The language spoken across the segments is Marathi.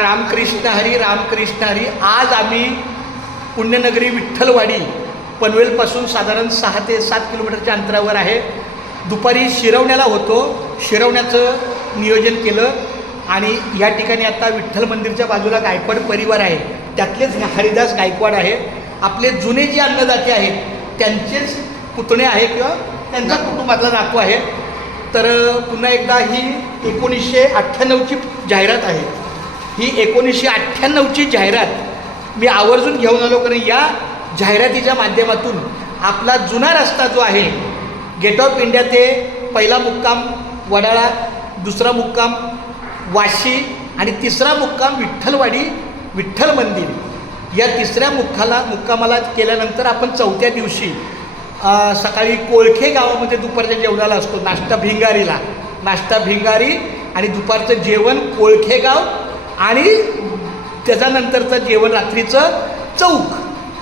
रामकृष्ण हरी, रामकृष्ण हरी. आज आम्ही पुण्यनगरी विठ्ठलवाडी पनवेलपासून साधारण 6 ते 7 किलोमीटरच्या अंतरावर आहे. दुपारी शिरवण्याला होतो, शिरवण्याचं नियोजन केलं आणि या ठिकाणी आता विठ्ठल मंदिरच्या बाजूला गायकवाड परिवार आहे, त्यातलेच हरिदास गायकवाड आहे. आपले जुने जे अन्नदाते आहेत त्यांचेच पुतणे आहे किंवा त्यांच्या कुटुंबातला नातू आहे. तर पुन्हा एकदा ही 1998ची जाहिरात आहे. ही 1998ची जाहिरात मी आवर्जून घेऊन आलो, कारण या जाहिरातीच्या माध्यमातून आपला जुना रस्ता जो आहे गेट ऑफ इंडिया ते पहिला मुक्काम वडाळा, दुसरा मुक्काम वाशी आणि तिसरा मुक्काम विठ्ठलवाडी विठ्ठल मंदिर, या तिसऱ्या मुक्कामाला केल्यानंतर आपण चौथ्या दिवशी सकाळी कोळखे गावामध्ये दुपारच्या जेवणाला असतो, नाश्ता भिंगारी आणि दुपारचं जेवण कोळखे गाव आणि त्याच्यानंतरचं जेवण रात्रीचं चौक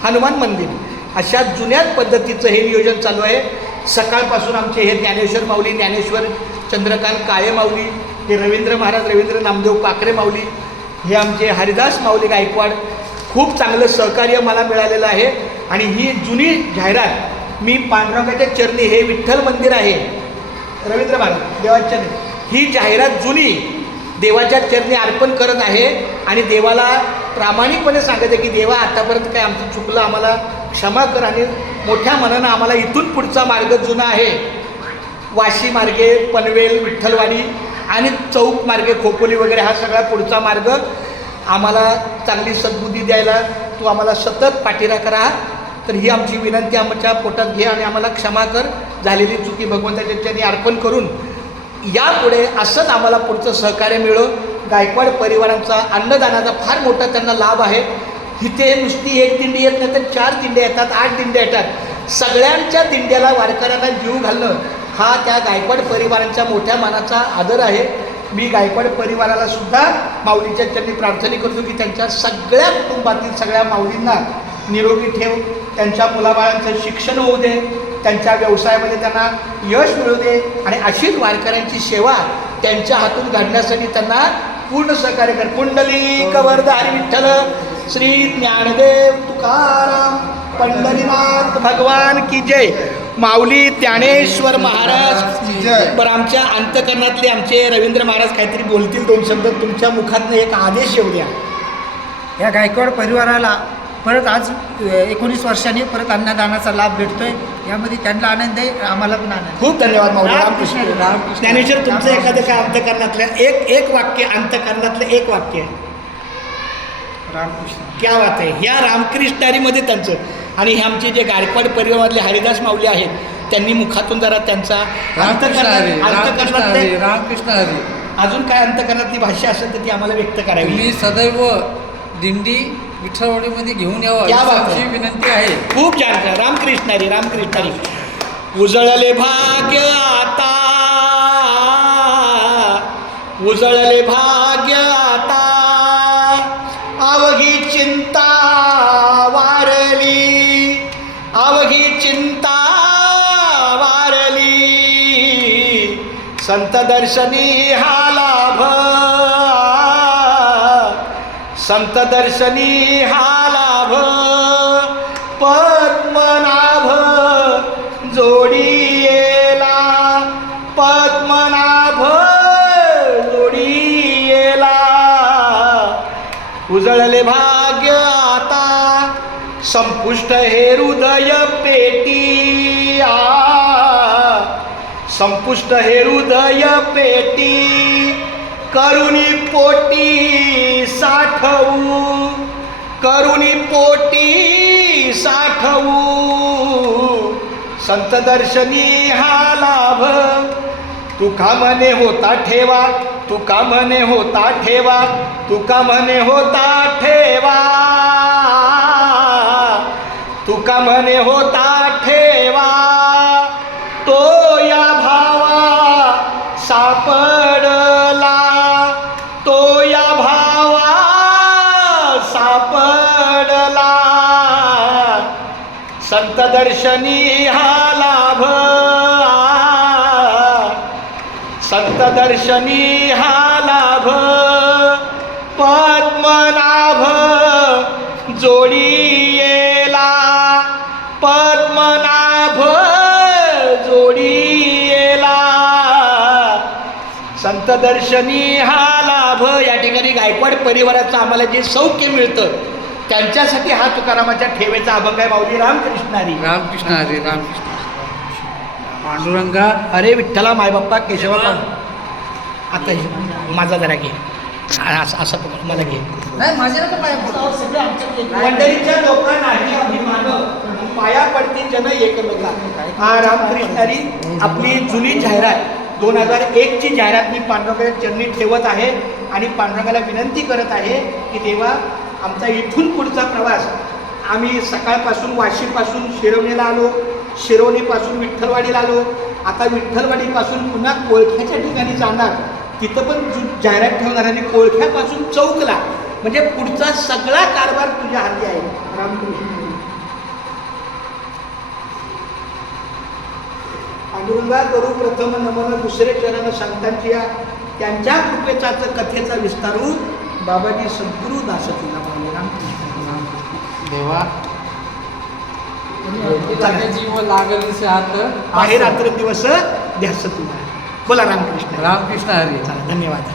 हनुमान मंदिर. अशा जुन्याच पद्धतीचं हे नियोजन चालू आहे. सकाळपासून आमचे हे ज्ञानेश्वर माऊली, ज्ञानेश्वर चंद्रकांत काळे माऊली, हे रवींद्र महाराज, रवींद्र नामदेव पाखरे माऊली, हे आमचे हरिदास माऊली गायकवाड, खूप चांगलं सहकार्य मला मिळालेलं आहे. आणि ही जुनी जाहिरात मी पांडुरंगाच्या चरणी, हे विठ्ठल मंदिर आहे रवींद्र महाराज देवाच्या चरणी, ही जाहिरात जुनी देवाच्या चरणी अर्पण करत आहे. आणि देवाला प्रामाणिकपणे सांगायचं की देवा, आतापर्यंत काय आमचं चुकलं, आम्हाला क्षमा कर आणि मोठ्या मनानं आम्हाला इथून पुढचा मार्ग जुना आहे, वाशी मार्गे पनवेल विठ्ठलवाडी आणि चौक मार्गे खोपोली वगैरे हा सगळा पुढचा मार्ग आम्हाला चांगली सद्बुद्धी द्यायला तू आम्हाला सतत पाठीराखा राहा. तर ही आमची विनंती आमच्या पोटात घे आणि आम्हाला क्षमा कर. झालेली चुकी भगवंताच्या चरणी अर्पण करून यापुढे असंच आम्हाला पुढचं सहकार्य मिळो. गायकवाड परिवारांचा अन्नदानाचा फार मोठा त्यांना लाभ आहे. इथे नुसती एक दिंडी येत नाही तर 4 दिंड्या येतात, 8 दिंड्या येतात. सगळ्यांच्या दिंड्याला वारकऱ्यांना जीव घालणं हा त्या गायकवाड परिवारांच्या मोठ्या मानाचा आदर आहे. मी गायकवाड परिवाराला सुद्धा माऊलीच्या चरणी प्रार्थना करतो की त्यांच्या सगळ्या कुटुंबातील सगळ्या माऊलींना निरोगी ठेव, त्यांच्या मुलाबाळांचं शिक्षण होऊ दे, त्यांच्या व्यवसायामध्ये त्यांना यश मिळू दे आणि अशीच वारकऱ्यांची सेवा त्यांच्या हातून घडण्यासाठी त्यांना पूर्ण सहकार्य कर. पुंडलिक वरदारी विठ्ठल श्री ज्ञानदेव तुकाराम पंढरीनाथ भगवान की जय. माऊली ज्ञानेश्वर महाराज बरं. आमच्या अंतकरणातले आमचे रवींद्र महाराज काहीतरी बोलतील 2 शब्द. तुमच्या मुखातनं एक आदेश येऊ द्या. या गायकवाड परिवाराला परत आज 19 वर्षांनी परत अन्नदानाचा लाभ भेटतोय, यामध्ये त्यांना आनंद आहे, आम्हाला पण आनंद. खूप धन्यवाद माऊली. रामकृष्ण. ज्ञानेश्वर, तुमचं एखादं काय अंतकरणातलं एक वाक्य, अंतकरणातलं एक वाक्य. रामकृष्ण. क्या बात आहे. ह्या रामकृष्णारीमध्ये त्यांचं आणि हे आमचे जे गायकवाड परिवारातले हरिदास माऊली आहेत त्यांनी मुखातून जरा त्यांचा अंतकरणातले रामकृष्ण हरी अजून काय अंतकरणातली भाषा असेल तर ती आम्हाला व्यक्त करावी. मी सदैव दिंडी विठ्ठलवाडीमध्ये घेऊन यावं अशी विनंती आहे. खूप छान. रामकृष्णारी, रामकृष्णारी. उजळले भाग्य आता, उजळले भाग्य आता, अवघी चिंता वारली, अवघी चिंता वारली, संत दर्शनी हा लाभ, संत दर्शनी हा लाभ, पद्मनाभ जोडी येला, पद्मनाभ जोडी येला. उजळले भाग्य आता, संपुष्ट हे हृदय पेटी, संपुष्ट हे हृदय पेटी, करुणी पोटी साठवू, करुणी पोटी साठवू, संत दर्शनी हा लाभ. तुका म्हणे होता ठेवा, तुका म्हणे होता ठेवा, तुका म्हणे होता ठेवा, तुका म्हणे होता ठेवा, तो या भावा सापडला, तो या भावा सापडला, संत दर्शनी हा लाभ, संत दर्शनी हा लाभ. संतदर्शनी हा लाभ. या ठिकाणी गायकवाड परिवाराचं आम्हाला जे सौख्य मिळतं त्यांच्यासाठी हा तुकारामाच्या ठेवेचा अभंग आहे. माऊली रामकृष्ण हरी. रामकृष्ण हरी. रामकृष्ण पांडुरंगा. अरे विठ्ठला मायबाप्पा केशवा. आता हे माझा जरा घे. असं असं पकड, मला घे. नाही माझ्या नको पाया पडतो. मंडळीच्या लोकांनाही अभिमान पाया पडती जन एकमेका. हा रामकृष्ण हरी. आपली जुनी जाहिरात 2001ची जाहिरात मी पांडुरंगाच्या चरणी ठेवत आहे आणि पांडुरंगाला विनंती करत आहे की देवा आमचा इथून पुढचा प्रवास, आम्ही सकाळपासून वाशीपासून शिरवणीला आलो, शिरवणीपासून विठ्ठलवाडीला आलो, आता विठ्ठलवाडीपासून पुन्हा कोळख्याच्या ठिकाणी जाणार. तिथं पण जाहिरात ठेवणार आणि कोळख्यापासून चौकला, म्हणजे पुढचा सगळा कारभार तुझ्या हाती आहे. रामकृष्ण हरी. पांडुरंगा करू प्रथम नमन दुसरे चरण संतांची या त्यांच्या कृपेचाच कथेचा विस्तारू बाबाजी सद्गुरू दास तुला पावले. रामकृष्ण. देवा जीव लागलीस हात आहे रात्र दिवस ध्यास तुला. बोला रामकृष्ण. रामकृष्ण हरी. चला, धन्यवाद.